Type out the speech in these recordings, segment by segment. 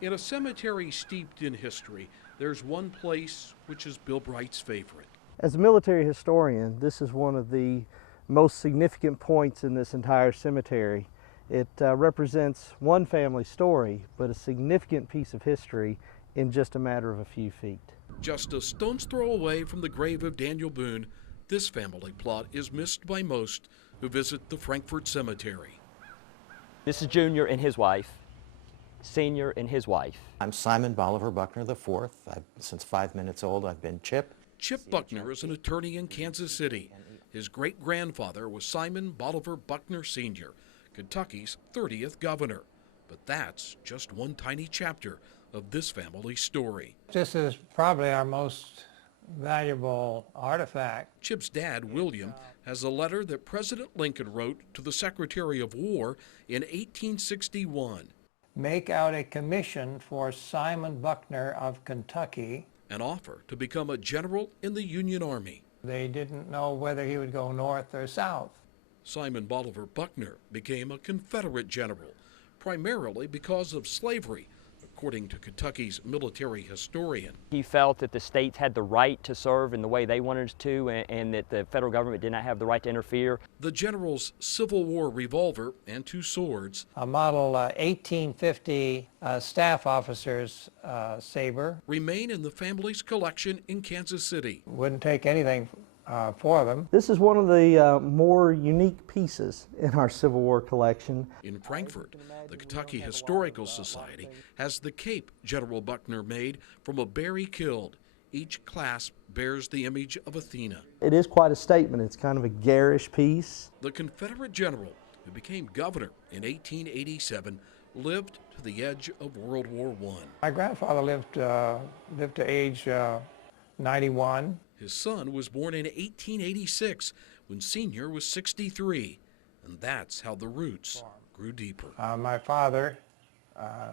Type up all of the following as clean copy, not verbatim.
In a cemetery steeped in history, there's one place which is Bill Bright's favorite. As a military historian, this is one of the most significant points in this entire cemetery. It represents one family story, but a significant piece of history in just a matter of a few feet. Just a stone's throw away from the grave of Daniel Boone, this family plot is missed by most who visit the Frankfort Cemetery. This is Junior and his wife, Senior and his wife. I'm Simon Bolivar Buckner IV. Since 5 minutes old, I've been Chip. Chip Buckner is an attorney in Kansas City. His great-grandfather was Simon Bolivar Buckner Sr., Kentucky's 30th governor. But that's just one tiny chapter of this family's story. This is probably our most valuable artifact. Chip's dad, William, has a letter that President Lincoln wrote to the Secretary of War in 1861. Make out a commission for Simon Buckner of Kentucky. An offer to become a general in the Union Army. They didn't know whether he would go north or south. Simon Bolivar Buckner became a Confederate general, primarily because of slavery, according to Kentucky's military historian. He felt that the states had the right to serve in the way they wanted to, and that the federal government did not have the right to interfere. The general's Civil War revolver and 2 swords, A model 1850 staff officer's saber. remain in the family's collection in Kansas City. Wouldn't take anything for them. This is one of the more unique pieces in our Civil War collection. In Frankfort, the Kentucky Historical Society has the cape General Buckner made from a bear he killed. Each clasp bears the image of Athena. It is quite a statement. It's kind of a garish piece. The Confederate general, who became governor in 1887, lived to the edge of World War I. My grandfather lived to age 91. His son was born in 1886, when Senior was 63, and that's how the roots grew deeper. My father,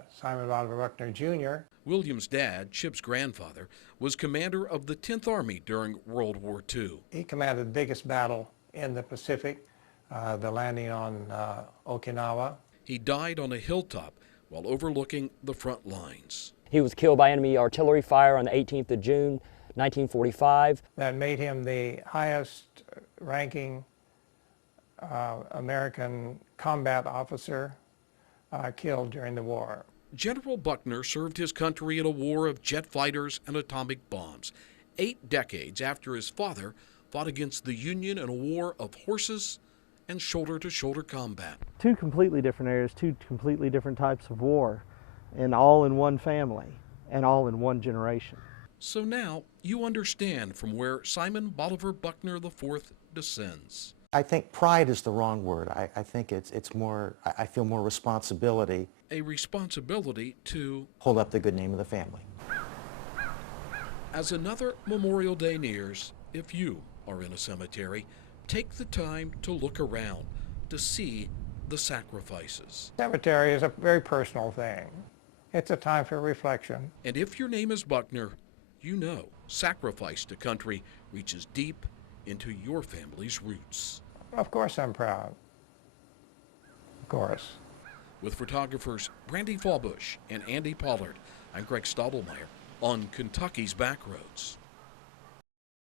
Simon Bolivar Buckner Jr. William's dad, Chip's grandfather, was commander of the 10th Army during World War II. He commanded the biggest battle in the Pacific, the landing on Okinawa. He died on a hilltop while overlooking the front lines. He was killed by enemy artillery fire on the 18th of June, 1945. That made him the highest ranking American combat officer killed during the war. General Buckner served his country in a war of jet fighters and atomic bombs, 8 decades after his father fought against the Union in a war of horses and shoulder-to-shoulder combat. 2 completely different areas, 2 completely different types of war, and all in one family, and all in one generation. So now you understand from where Simon Bolivar Buckner IV descends. I think pride is the wrong word. I think it's more, I feel more responsibility. A responsibility to Hold up the good name of the family. As another Memorial Day nears, if you are in a cemetery, take the time to look around to see the sacrifices. Cemetery is a very personal thing. It's a time for reflection. And if your name is Buckner, you know sacrifice to country reaches deep into your family's roots. Of course I'm proud. Of course. With photographers Brandy Fallbush and Andy Pollard, I'm Greg Stottlemyre on Kentucky's Backroads.